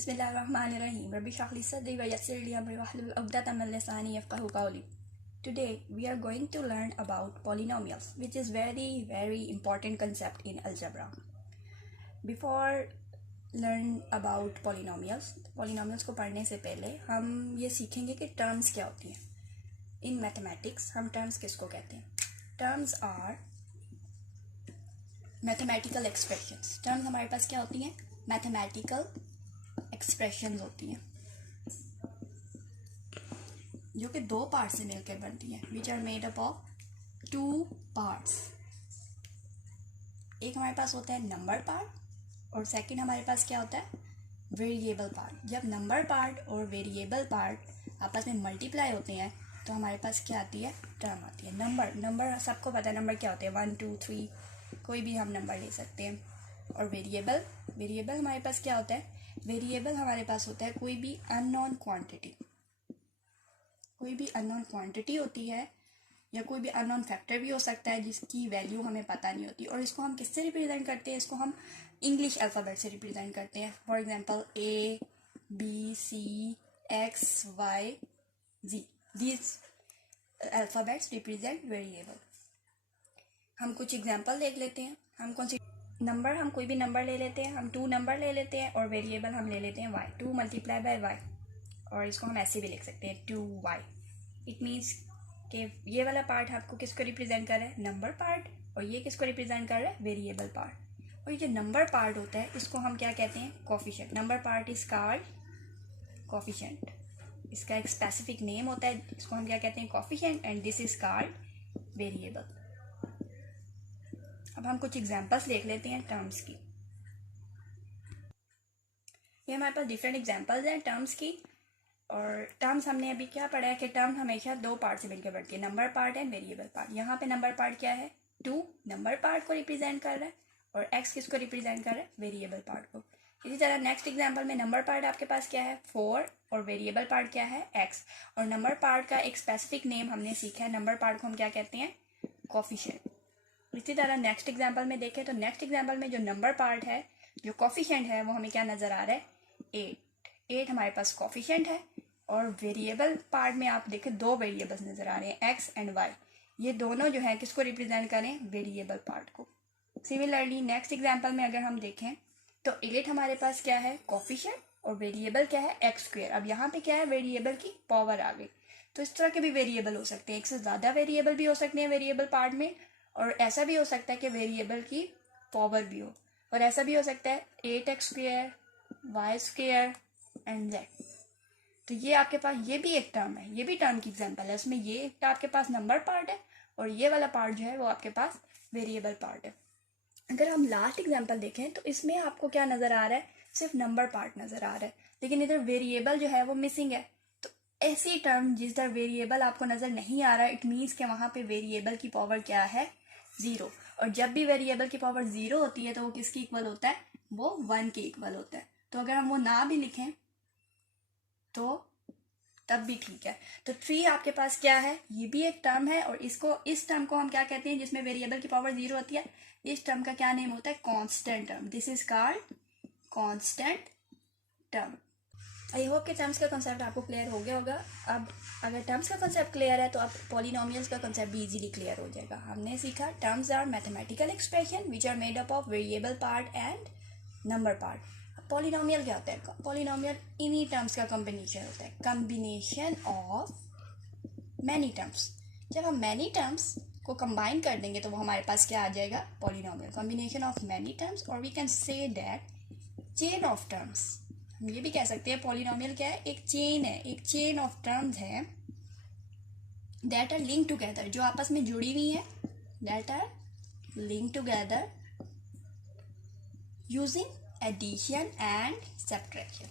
Bismillahirrahmanirrahim. Rabbi shrah li sadri wa yassir li amri wahlul 'uqdatam min lisani yafqahu qawli. Today we are going to learn about polynomials, which is very important concept in algebra. Before learn about polynomials को पढ़ने से पहले हम ये सीखेंगे कि terms क्या होती हैं. In mathematics हम terms किसको कहते हैं? Terms are mathematical expressions. Terms हमारे पास क्या होती हैं? Mathematical expressions होती हैं जो कि दो पार्ट से मिलकर बनती हैं, which are made up of two parts. एक हमारे पास होता है नंबर पार्ट और सेकंड हमारे पास क्या होता है? Variable part. जब नंबर पार्ट और वेरिएबल पार्ट आपस में मल्टीप्लाई होते हैं तो हमारे पास क्या आती है? टर्म आती है. नंबर सबको पता है नंबर क्या होते हैं, 1 2 3, कोई भी हम नंबर ले सकते हैं. और वेरिएबल हमारे पास क्या होता है? वेरिएबल हमारे पास होता है कोई भी अननोन क्वांटिटी होती है या कोई भी अननोन फैक्टर भी हो सकता है जिसकी वैल्यू हमें पता नहीं होती. और इसको हम किससे रिप्रेजेंट करते हैं? इसको हम इंग्लिश अल्फ़ाबेट से रिप्रेजेंट करते हैं. For example ABCXYZ. These alphabets represent variable. हम कुछ एग्जांपल देख लेते हैं. हम कोई भी नंबर ले लेते हैं. हम 2 नंबर ले लेते हैं और वेरिएबल हम ले लेते हैं y. 2 multiply by y. और इसको हम ऐसे भी लिख सकते हैं 2y. इट मीन्स कि ये वाला पार्ट आपको किसको रिप्रेजेंट कर रहा है? Number part. और ये किसको रिप्रेजेंट कर रहा है? Variable part. और ये जो नंबर पार्ट होता है इसको हम क्या कहते हैं? Coefficient. Number part is called coefficient. इसका एक स्पेसिफिक नेम होता है, इसको हम क्या कहते हैं? Coefficient. And this is called variable. अब हम कुछ एग्जांपल्स देख लेते हैं टर्म्स की. ये हमारे पास डिफरेंट एग्जांपल्स हैं टर्म्स की. और टर्म्स हमने अभी क्या पढ़ा है कि टर्म हमेशा दो पार्ट से मिलकर बनती है, number part and variable part. यहाँ पे नंबर पार्ट क्या है? 2 नंबर पार्ट को रिप्रेजेंट कर रहा है और x किसको रिप्रेजेंट कर रहा है? वेरिएबल पार्ट को. इसी तरह नेक्स्ट एग्जांपल में नंबर पार्ट आपके पास क्या है? 4 और वेरिएबल पार्ट क्या है? x. और नंबर पार्ट का एक स्पेसिफिक नेम हमने सीखा है. नंबर पार्ट को हम क्या कहते हैं? कोफिशिएंट. इसी तरह नेक्स्ट एग्जांपल में देखें तो नेक्स्ट एग्जांपल में जो नंबर पार्ट है, जो कोफिशिएंट है, वो हमें क्या नज़र आ रहा है? 8 हमारे पास कोफिशिएंट है. और वेरिएबल पार्ट में आप देखें 2 वेरिएबल्स नज़र आ रहे हैं, x एंड y. ये दोनों जो है किसको रिप्रेजेंट करें? वेरिएबल पार्ट को. सिमिलरली नेक्स्ट एग्जांपल में अगर हम देखें तो 8 हमारे पास क्या है? कोफिशिएंट. और वेरिएबल क्या है? x². अब यहाँ पे क्या है? वेरिएबल की पावर आ गई. तो इस तरह के भी वेरिएबल हो सकते हैं. एक से ज़्यादा वेरिएबल भी हो सकते हैं वेरिएबल पार्ट में. और ऐसा भी हो सकता है कि वेरिएबल की पावर भी हो. और ऐसा भी हो सकता है 8x² y² एंड z. तो ये आपके पास ये भी एक टर्म है, ये भी टर्म की एग्जांपल है. इसमें ये एक आपके पास नंबर पार्ट है और ये वाला पार्ट जो है वो आपके पास वेरिएबल पार्ट है. अगर हम लास्ट एग्जांपल देखें तो इसमें आपको क्या नज़र आ रहा है? सिर्फ नंबर पार्ट नज़र आ रहा है, लेकिन इधर वेरिएबल जो है वो मिसिंग है. तो ऐसी टर्म जिधर वेरिएबल आपको नज़र नहीं आ रहा है, इट मीन्स कि वहाँ पे वेरिएबल की पावर क्या है? 0. और जब भी वेरिएबल की पावर 0 होती है तो वो किसकी इक्वल होता है? वो 1 के इक्वल होता है. तो अगर हम वो ना भी लिखें तो तब भी ठीक है. तो 3 आपके पास क्या है? ये भी एक टर्म है. और इस टर्म को हम क्या कहते हैं? जिसमें वेरिएबल की पावर 0 होती है, इस टर्म का क्या नेम होता है? Constant term. This is called constant term. I hope कि टर्म्स का कंसेप्ट आपको क्लियर हो गया होगा. अब अगर टर्म्स का कंसेप्ट क्लियर है तो अब पॉलिनोमियल्स का कंसेप्ट भी इजीली क्लियर हो जाएगा. हमने सीखा terms are mathematical expression which are made up of variable part and number part. Polynomial क्या होता है? पॉलिनोमियल इन्हीं टर्म्स का कॉम्बिनेशन होता है, कॉम्बिनेशन ऑफ मैनी टर्म्स. जब हम मैनी टर्म्स को कंबाइन कर देंगे तो वो हमारे पास क्या आ जाएगा? Polynomial. Combination of many terms. और we can say that chain of terms. हम ये भी कह सकते हैं पॉलिनोमियल क्या है? एक चेन है, एक चेन ऑफ टर्म्स है दैट आर लिंक टुगेदर, जो आपस में जुड़ी हुई है. That are link together using addition and subtraction.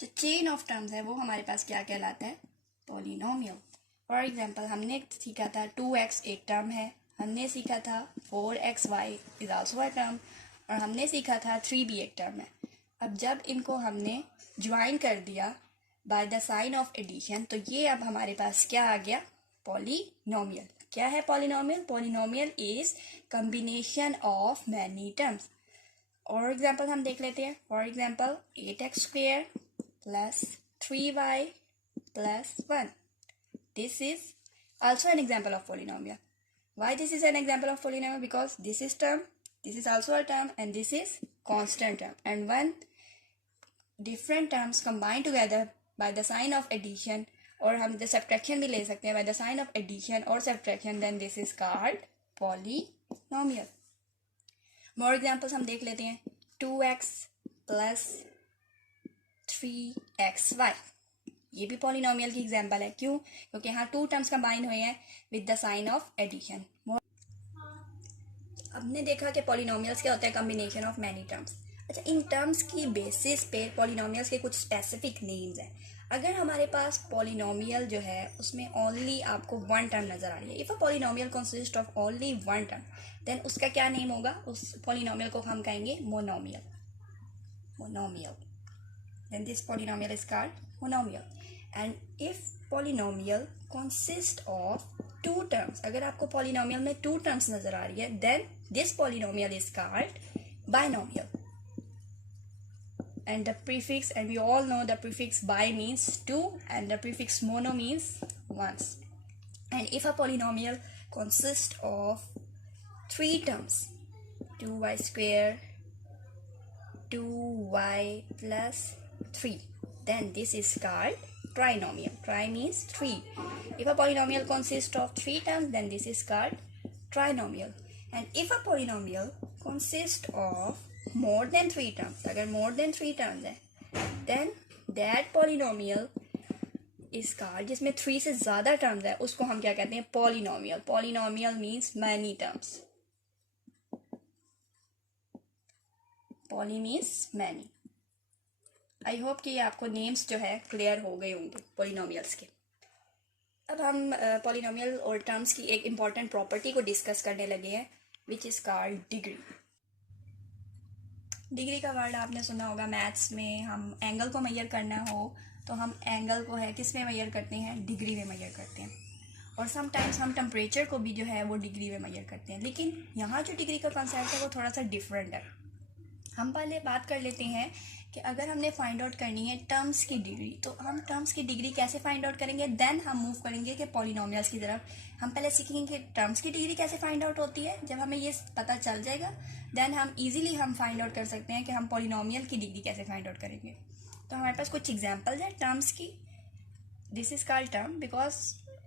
जो चेन ऑफ टर्म्स है वो हमारे पास क्या कहलाता है? पॉलिनोमियल. फॉर एग्जांपल हमने सीखा था 2x एक टर्म है. हमने सीखा था 4xy is also a term. और हमने सीखा था 3 भी एक टर्म है. अब जब इनको हमने ज्वाइन कर दिया by the sign of addition, तो ये अब हमारे पास क्या आ गया, पॉलिनोमियल। क्या है polynomial? Polynomial is combination of many terms. और एग्जांपल हम देख लेते हैं। For example 8x² plus 3y plus 1, this is also an example of polynomial. Why this is an example of polynomial? Because this is term, this is also a term, and this is constant term, and when different terms combine together by the sign of addition, और हम subtraction भी ले सकते हैं by the sign of addition or subtraction, then this is called polynomial. More examples हम देख लेते हैं। 2x plus 3xy, ये भी पॉलिनोमियल की एग्जांपल है। क्यों? क्योंकि यहाँ टू टर्म्स कंबाइन हुए हैं with the sign of addition. हमने देखा कि पॉलिनोमियल्स क्या होता है, कॉम्बिनेशन ऑफ मैनी टर्म्स। अच्छा, इन टर्म्स की बेसिस पे पॉलिनोमियल्स के कुछ स्पेसिफिक नेम्स हैं। अगर हमारे पास पॉलिनोमियल जो है उसमें ओनली आपको वन टर्म नजर आ रही है, if a polynomial consist of only one term, then उसका क्या नेम होगा? उस पॉलिनोमियल को हम कहेंगे monomial. Monomial, then this polynomial is called monomial. And if polynomial consist of two terms, अगर आपको पॉलिनोमियल में टू टर्म्स नजर आ रही है, then this polynomial is called binomial. And the prefix, and we all know the prefix bi means two and the prefix mono means once. And if a polynomial consists of three terms, 2y², 2y plus 3, then this is called trinomial. Tri means three. If a polynomial consists of three terms, then this is called trinomial. And if a polynomial consists of more than three terms, अगर more than three terms है, then that polynomial is called, जिसमें three से ज़्यादा terms है, उसको हम क्या कहते हैं? polynomial. Polynomial means many terms. Poly means many. I hope कि आपको names जो है clear हो गए होंगे polynomials के। अब हम polynomial और terms की एक important property को discuss करने लगे हैं, which is called degree. Degree का वर्ड आपने सुना होगा। मैथ्स में हम एंगल को मेजर करना हो तो हम एंगल को है किस में मेजर करते हैं? डिग्री में मेजर करते हैं। और समटाइम्स हम टेम्परेचर को भी जो है वो डिग्री में मेजर करते हैं। लेकिन यहाँ जो डिग्री का कॉन्सेप्ट है वो थोड़ा सा डिफरेंट है। हम पहले बात कर लेते हैं कि अगर हमने फाइंड आउट करनी है टर्म्स की डिग्री, तो हम टर्म्स की डिग्री कैसे फाइंड आउट करेंगे, देन हम मूव करेंगे कि पॉलिनोमियल्स की तरफ। हम पहले सीखेंगे कि टर्म्स की डिग्री कैसे फाइंड आउट होती है। जब हमें ये पता चल जाएगा, देन हम इजीली हम फाइंड आउट कर सकते हैं कि हम पॉलिनोमियल की डिग्री कैसे फाइंड आउट करेंगे। तो हमारे पास कुछ एग्जाम्पल्स हैं टर्म्स की। This is called term because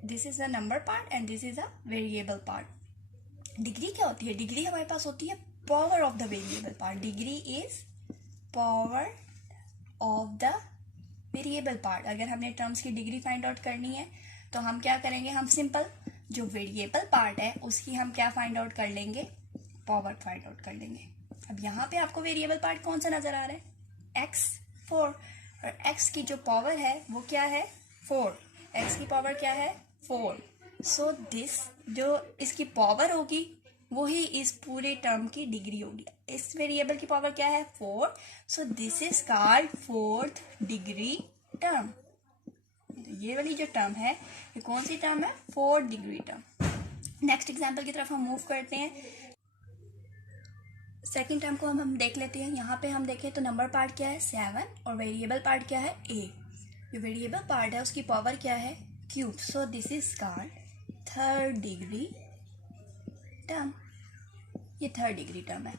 this is a number part and this is a variable part. Degree क्या होती है? डिग्री हमारे पास होती है power of the variable part. Degree is power of the variable part. अगर हमने terms की degree find out करनी है तो हम क्या करेंगे? हम सिंपल जो वेरिएबल पार्ट है उसकी हम क्या फाइंड आउट कर लेंगे? पावर फाइंड आउट कर लेंगे। अब यहाँ पे आपको वेरिएबल पार्ट कौन सा नजर आ रहा है? x 4, और x की जो पावर है वो क्या है? 4। x की पावर क्या है? 4। सो दिस जो इसकी पावर होगी वही इस पूरे टर्म की डिग्री होगी। इस वेरिएबल की पावर क्या है? 4। So this is called fourth degree term. ये वाली जो टर्म है ये कौन सी टर्म है? Fourth degree term. Next example की तरफ हम मूव करते हैं। सेकंड टर्म को हम देख लेते हैं। यहाँ पे हम देखें तो नंबर पार्ट क्या है? 7, और वेरिएबल पार्ट क्या है? a। जो वेरिएबल पार्ट है उसकी पावर क्या है? Cube. So this is called third degree term. ये थर्ड डिग्री टर्म है।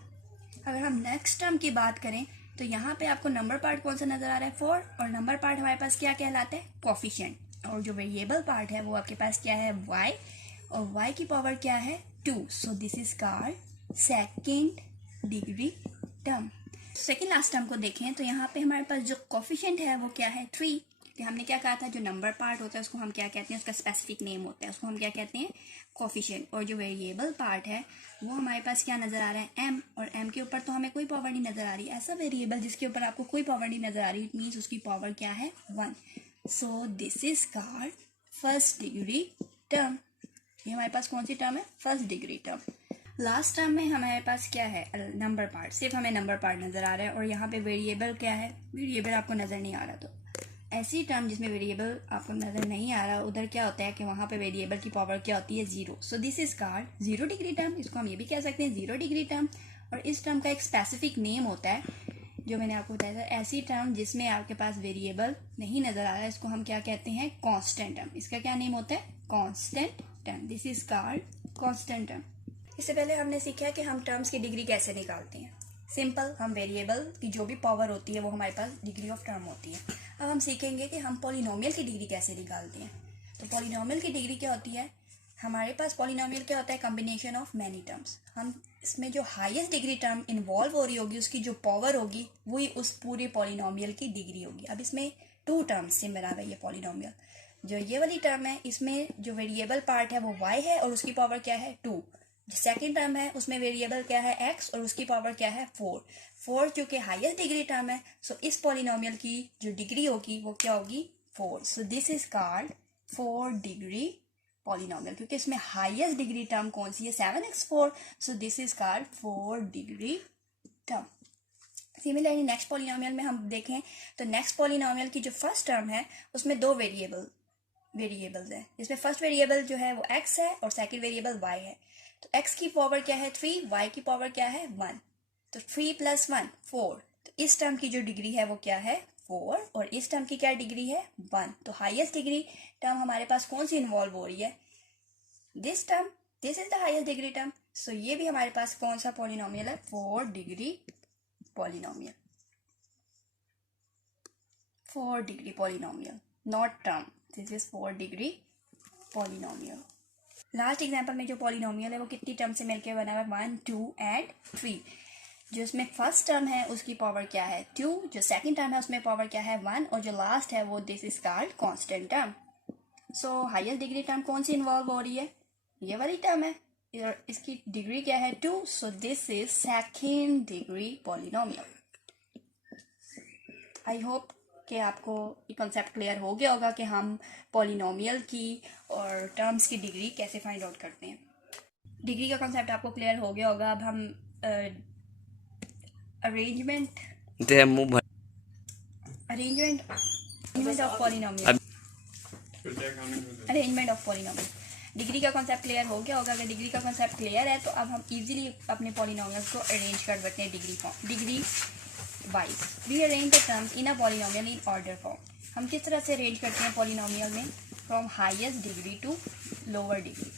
अगर हम नेक्स्ट टर्म की बात करें तो यहाँ पे आपको नंबर पार्ट कौन सा नजर आ रहा है? 4, और नंबर पार्ट हमारे पास क्या कहलाता है? कोफिशिएंट। और जो वेरिएबल पार्ट है वो आपके पास क्या है? y, और y की पावर क्या है? 2। So this is called second degree term. Second last term को देखें तो यहाँ पे हमारे पास जो कोफिशिएंट है वो क्या है? 3। हमने क्या कहा था? जो नंबर पार्ट होता है उसको हम क्या कहते हैं? उसका स्पेसिफिक नेम होता है, उसको हम क्या कहते हैं? कोफिशिएंट। और जो वेरिएबल पार्ट है वो हमारे पास क्या नजर आ रहा है? m, और m के ऊपर तो हमें कोई पावर नहीं नजर आ रही। ऐसा वेरिएबल जिसके ऊपर आपको कोई पावर नहीं नजर आ रही, इट मीन्स उसकी पावर क्या है? 1। So this is called first degree term. ये हमारे पास कौन सी टर्म है? First degree term. Last term में हमारे पास क्या है? Number part. सिर्फ हमें नंबर पार्ट नजर आ रहा है, और यहाँ पे वेरिएबल क्या है? वेरिएबल आपको नजर नहीं आ रहा। तो ऐसी टर्म जिसमें वेरिएबल आपको नज़र नहीं आ रहा, उधर क्या होता है कि वहाँ पे वेरिएबल की पावर क्या होती है, 0। So this is called 0 degree term. इसको हम ये भी कह सकते हैं 0 डिग्री टर्म। और इस टर्म का एक स्पेसिफिक नेम होता है जो मैंने आपको बताया था। ऐसी टर्म जिसमें आपके पास वेरिएबल नहीं नज़र आ रहा है, इसको हम क्या कहते हैं, कांस्टेंट टर्म। इसका क्या नेम होता है, constant term. This is called constant term. इससे पहले हमने सीखा कि हम टर्म्स की डिग्री कैसे निकालते हैं। सिंपल, हम वेरिएबल की जो भी पावर होती है वो हमारे पास डिग्री ऑफ टर्म होती है। अब हम सीखेंगे कि हम पॉलिनोमियल की डिग्री कैसे निकालते हैं। तो पॉलिनोमियल की डिग्री क्या होती है, हमारे पास पॉलिनोमियल क्या होता है, कॉम्बिनेशन ऑफ मैनी टर्म्स। हम इसमें जो हाईएस्ट डिग्री टर्म इन्वॉल्व हो रही होगी, उसकी जो पावर होगी वही उस पूरे पॉलिनोमियल की डिग्री होगी। अब इसमें 2 टर्म्स से बना हुआ है ये पॉलिनोमियल। जो ये वाली टर्म है, इसमें जो वेरिएबल पार्ट है वो y है और उसकी पावर क्या है, 2। जो सेकेंड टर्म है उसमें वेरिएबल क्या है, x, और उसकी पावर क्या है, 4 चूंकि हाईएस्ट डिग्री टर्म है, सो इस पॉलिनोमियल की जो डिग्री होगी वो क्या होगी, 4। So this is called 4 degree polynomial, क्योंकि इसमें हाईएस्ट डिग्री टर्म कौन सी है, 7x4। So this is called 4 degree term. Similarly next polynomial में हम देखें तो नेक्स्ट पॉलिनोमियल की जो फर्स्ट टर्म है उसमें 2 वेरिएबल्स है। इसमें फर्स्ट वेरिएबल जो है वो x है और सेकंड वेरिएबल y है। तो x की पावर क्या है, 3, y की पावर क्या है, 1। तो 3 + 1 4। तो इस टर्म की जो डिग्री है वो क्या है, 4, और इस टर्म की क्या डिग्री है, 1। तो हाईएस्ट डिग्री टर्म हमारे पास कौन सी इन्वॉल्व हो रही है, this term. This is the highest degree term. So ये भी हमारे पास कौन सा पॉलिनोमियल है, 4 degree polynomial. 4 degree polynomial, not term. This is 4 degree polynomial. Last example में जो पॉलिनोमियल है वो कितनी टर्म से मिलकर बना हुआ है, 1, 2 एंड 3। जो इसमें फर्स्ट टर्म है उसकी पावर क्या है, 2। जो सेकंड टर्म है उसमें पावर क्या है, 1, और जो लास्ट है वो this is called constant term. So highest degree term कौन सी इन्वॉल्व हो रही है, ये वाली टर्म है, और इसकी डिग्री क्या है, 2। So this is second degree polynomial. I hope कि आपको ये कॉन्सेप्ट क्लियर हो गया होगा कि हम पॉलिनोमियल की और टर्म्स की डिग्री कैसे फाइंड आउट करते हैं। डिग्री का कॉन्सेप्ट आपको क्लियर हो गया होगा। अब हम अरेंजमेंट ऑफ पॉलिनोमियल डिग्री का कॉन्सेप्ट क्लियर हो गया होगा। अगर डिग्री का कॉन्सेप्ट क्लियर है तो अब हम इजीली अपने पॉलिनोमियल्स को अरेंज कर सकते हैं degree wise. We arrange the terms in a polynomial in order form. हम किस तरह से अरेंज करते हैं पॉलिनोमियल में, from highest degree to lower degree.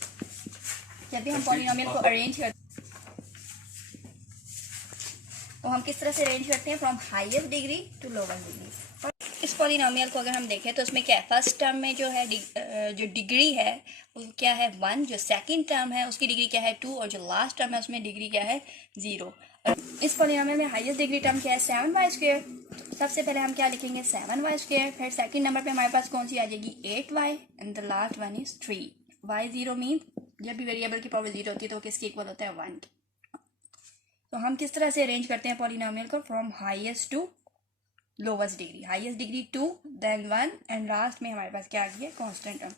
जब भी हम पॉलिनोमियल को अरेंज करते हैं तो हम किस तरह से अरेंज करते हैं, from highest degree to lower degree. और इस पॉलिनोमियल को अगर हम देखें तो उसमें क्या है, फर्स्ट टर्म में जो है जो डिग्री है वो क्या है, 1। जो सेकंड टर्म है उसकी डिग्री क्या है, 2, और जो लास्ट टर्म है उसमें डिग्री क्या है, 0। इस पॉलिनोमियल में हाईएस्ट डिग्री टर्म क्या है, 7y²। तो सबसे पहले हम क्या लिखेंगे, 7y²। फिर सेकंड नंबर पे हमारे पास कौन सी आ जाएगी, 8y, and the last one is 3। y0 mean जब भी वेरिएबल की पावर 0 होती है तो किसके इक्वल होता है, 1। तो हम किस तरह से अरेंज करते हैं पॉलिनोमियल को, from highest to lowest degree. Highest degree 2, then 1, and last में हमारे पास क्या आ गया, कांस्टेंट टर्म।